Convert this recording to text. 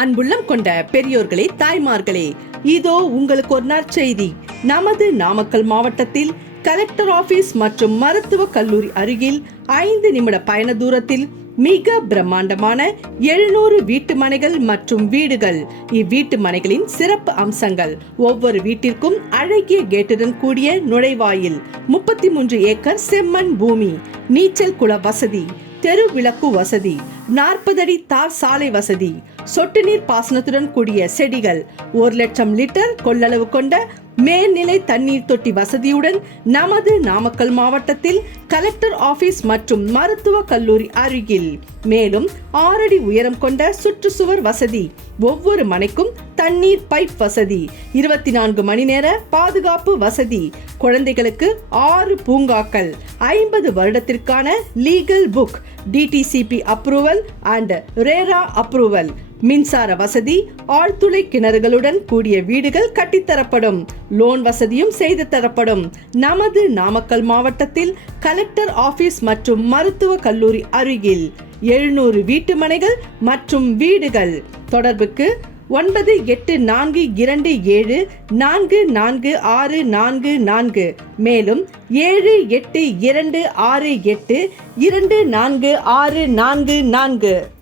அன்புள்ளம் கொண்ட பெரியோர்களே, தாய்மார்களே, இதோ உங்களுக்கு ஒரு நற்செய்தி. நமது நாமக்கல் மாவட்டத்தில் கலெக்டர் ஆபீஸ் மற்றும் மருத்துவ கல்லூரி அருகில் 5 நிமிட பயண தூரத்தில் மிக பிரம்மாண்டமான 700 வீட்டு மனைகள் மற்றும் வீடுகள். இவ்வீட்டு மனைகளின் சிறப்பு அம்சங்கள்: ஒவ்வொரு வீட்டிற்கும் அழகிய கேட்டுடன் கூடிய நுழைவாயில், 33 ஏக்கர் செம்மண் பூமி, நீச்சல் குள வசதி, தெரு விளக்கு வசதி, 40 அடி தார் சாலை வசதி, சொட்டு நீர் பாசனத்துடன் கூடிய செடிகள், 1 லட்சம் லிட்டர் கொள்ளளவு கொண்ட மேல்நிலை தண்ணீர் தொட்டி வசதியுடன் நமது நாமக்கல் மாவட்டத்தில் கலெக்டர் ஆபீஸ் மற்றும் மருத்துவ கல்லூரி அருகில். மேலும் 6 அடி உயரம் கொண்ட சுற்றுச்சுவர் வசதி, ஒவ்வொரு மனைக்கும் தண்ணீர் பைப் வசதி, 24 மணி நேர பாதுகாப்பு வசதி, குழந்தைகளுக்கு 6 பூங்காக்கள், 50 வருடத்திற்கான legal book, DTCP approval and RERA approval, மின்சார வசதி, ஆழ்துளை கிணறுகளுடன் கூடிய வீடுகள் கட்டித்தரப்படும். லோன் வசதியும் செய்து தரப்படும். நமது நாமக்கல் மாவட்டத்தில் கலெக்டர் ஆபீஸ் மற்றும் மருத்துவ கல்லூரி அருகில் 700 வீட்டு மனைகள் மற்றும் வீடுகள். தொடர்புக்கு 9842274444, மேலும் 7826824644.